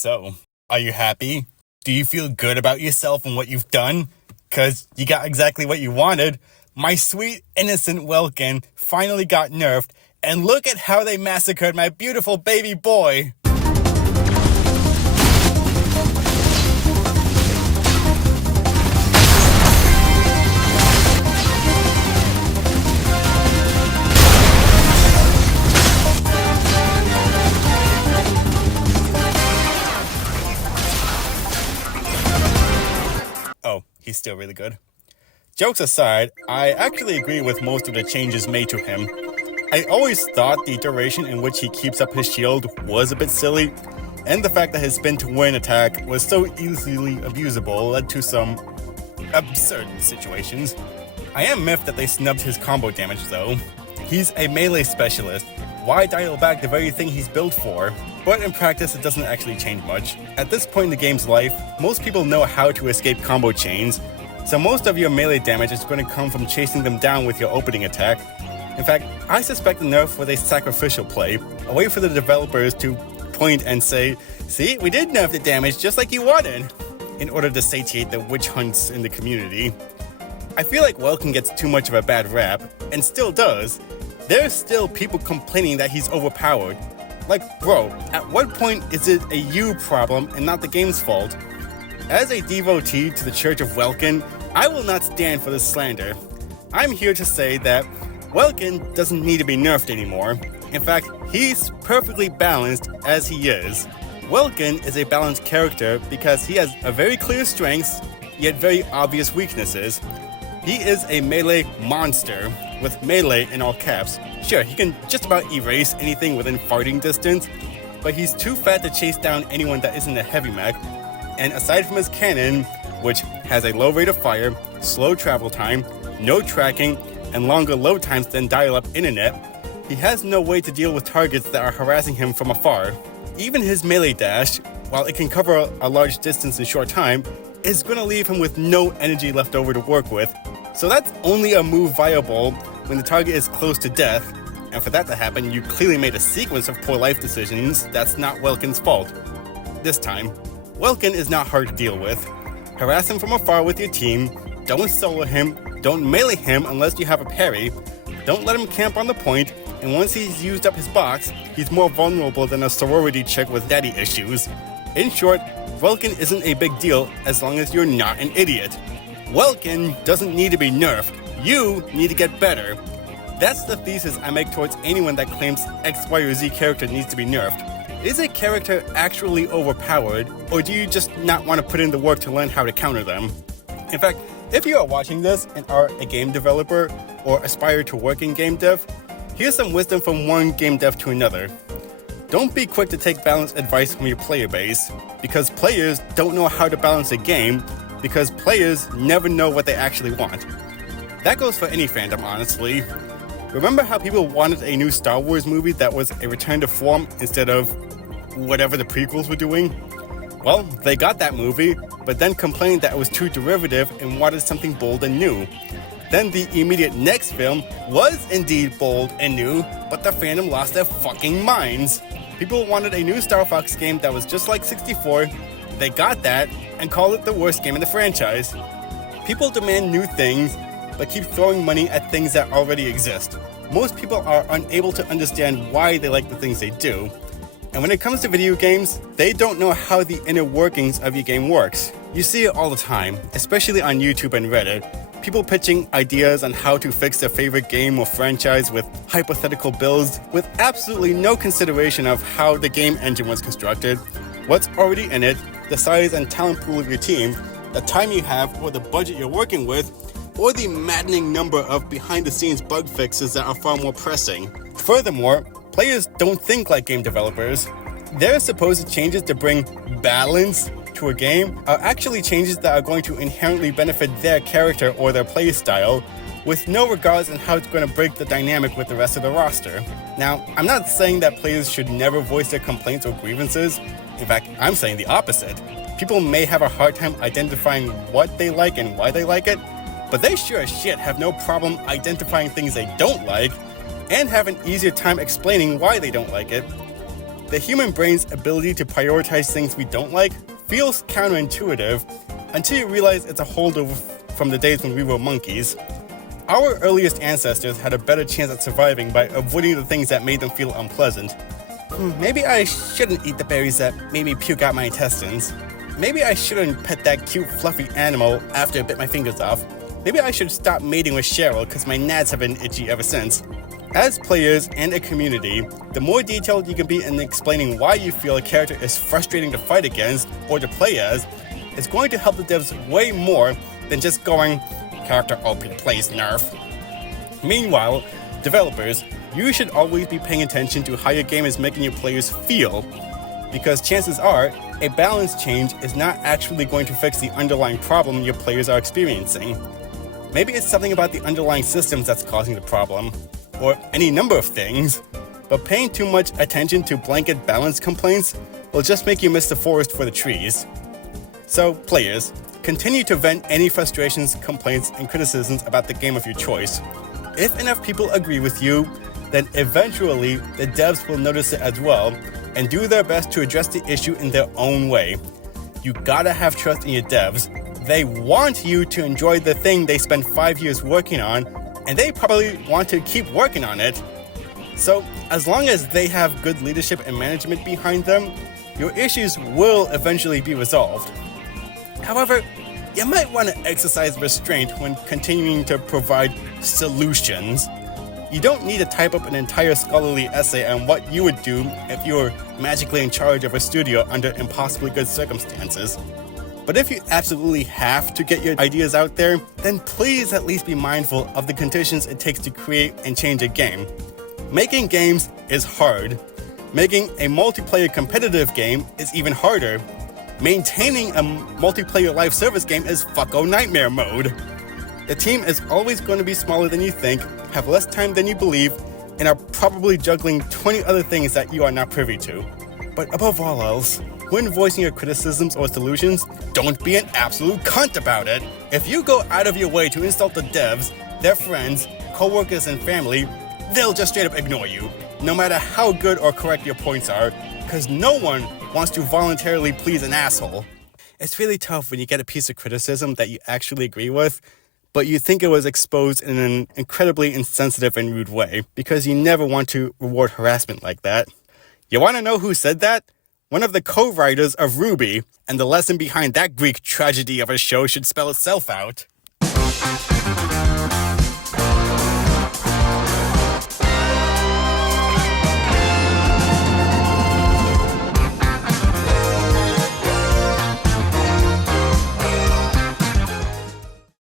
So, are you happy? Do you feel good about yourself and what you've done? 'Cause you got exactly what you wanted. My sweet, innocent Welkin finally got nerfed, and look at how they massacred my beautiful baby boy! Oh, he's still really good. Jokes aside, I actually agree with most of the changes made to him. I always thought the duration in which he keeps up his shield was a bit silly, and the fact that his spin to win attack was so easily abusable led to some absurd situations. I am miffed that they snubbed his combo damage though. He's a melee specialist. Why dial back the very thing he's built for? But in practice, it doesn't actually change much. At this point in the game's life, most people know how to escape combo chains, so most of your melee damage is going to come from chasing them down with your opening attack. In fact, I suspect the nerf was a sacrificial play, a way for the developers to point and say, "See, we did nerf the damage just like you wanted," in order to satiate the witch hunts in the community. I feel like Welkin gets too much of a bad rap, and still does. There's still people complaining that he's overpowered. Like, bro, at what point is it a you problem and not the game's fault? As a devotee to the Church of Welkin, I will not stand for this slander. I'm here to say that Welkin doesn't need to be nerfed anymore. In fact, he's perfectly balanced as he is. Welkin is a balanced character because he has a very clear strengths, yet very obvious weaknesses. He is a melee monster, with melee in all caps. Sure, he can just about erase anything within farting distance, but he's too fat to chase down anyone that isn't a heavy mech. And aside from his cannon, which has a low rate of fire, slow travel time, no tracking, and longer load times than dial-up internet, he has no way to deal with targets that are harassing him from afar. Even his melee dash, while it can cover a large distance in short time, is going to leave him with no energy left over to work with. So that's only a move viable when the target is close to death, and for that to happen, you clearly made a sequence of poor life decisions that's not Welkin's fault. This time, Welkin is not hard to deal with. Harass him from afar with your team, don't solo him, don't melee him unless you have a parry, don't let him camp on the point, and once he's used up his box, he's more vulnerable than a sorority chick with daddy issues. In short, Welkin isn't a big deal as long as you're not an idiot. Welkin doesn't need to be nerfed. You need to get better. That's the thesis I make towards anyone that claims X, Y, or Z character needs to be nerfed. Is a character actually overpowered, or do you just not want to put in the work to learn how to counter them? In fact, if you are watching this and are a game developer or aspire to work in game dev, here's some wisdom from one game dev to another. Don't be quick to take balanced advice from your player base, because players don't know how to balance a game, because players never know what they actually want. That goes for any fandom, honestly. Remember how people wanted a new Star Wars movie that was a return to form instead of whatever the prequels were doing? Well, they got that movie, but then complained that it was too derivative and wanted something bold and new. Then the immediate next film was indeed bold and new, but the fandom lost their fucking minds. People wanted a new Star Fox game that was just like 64, they got that, and called it the worst game in the franchise. People demand new things, but keep throwing money at things that already exist. Most people are unable to understand why they like the things they do. And when it comes to video games, they don't know how the inner workings of your game works. You see it all the time, especially on YouTube and Reddit. People pitching ideas on how to fix their favorite game or franchise with hypothetical builds with absolutely no consideration of how the game engine was constructed, what's already in it, the size and talent pool of your team, the time you have or the budget you're working with, or the maddening number of behind-the-scenes bug fixes that are far more pressing. Furthermore, players don't think like game developers. Their supposed changes to bring balance to a game are actually changes that are going to inherently benefit their character or their playstyle, with no regards on how it's going to break the dynamic with the rest of the roster. Now, I'm not saying that players should never voice their complaints or grievances. In fact, I'm saying the opposite. People may have a hard time identifying what they like and why they like it, but they sure as shit have no problem identifying things they don't like, and have an easier time explaining why they don't like it. The human brain's ability to prioritize things we don't like feels counterintuitive until you realize it's a holdover from the days when we were monkeys. Our earliest ancestors had a better chance at surviving by avoiding the things that made them feel unpleasant. Maybe I shouldn't eat the berries that made me puke out my intestines. Maybe I shouldn't pet that cute fluffy animal after I bit my fingers off. Maybe I should stop mating with Cheryl because my nads have been itchy ever since. As players and a community, the more detailed you can be in explaining why you feel a character is frustrating to fight against or to play as, it's going to help the devs way more than just going, character OP plays nerf. Meanwhile, developers, you should always be paying attention to how your game is making your players feel, because chances are, a balance change is not actually going to fix the underlying problem your players are experiencing. Maybe it's something about the underlying systems that's causing the problem, or any number of things, but paying too much attention to blanket balance complaints will just make you miss the forest for the trees. So, players, continue to vent any frustrations, complaints, and criticisms about the game of your choice. If enough people agree with you, then eventually the devs will notice it as well and do their best to address the issue in their own way. You gotta have trust in your devs. They want you to enjoy the thing they spent 5 years working on, and they probably want to keep working on it. So, as long as they have good leadership and management behind them, your issues will eventually be resolved. However, you might want to exercise restraint when continuing to provide solutions. You don't need to type up an entire scholarly essay on what you would do if you were magically in charge of a studio under impossibly good circumstances. But if you absolutely have to get your ideas out there, then please at least be mindful of the conditions it takes to create and change a game. Making games is hard. Making a multiplayer competitive game is even harder. Maintaining a multiplayer live service game is fucko nightmare mode. The team is always going to be smaller than you think, have less time than you believe, and are probably juggling 20 other things that you are not privy to. But above all else, when voicing your criticisms or solutions, don't be an absolute cunt about it. If you go out of your way to insult the devs, their friends, co-workers, and family, they'll just straight up ignore you, no matter how good or correct your points are, because no one wants to voluntarily please an asshole. It's really tough when you get a piece of criticism that you actually agree with, but you think it was exposed in an incredibly insensitive and rude way, because you never want to reward harassment like that. You want to know who said that? One of the co-writers of Ruby, and the lesson behind that Greek tragedy of a show should spell itself out.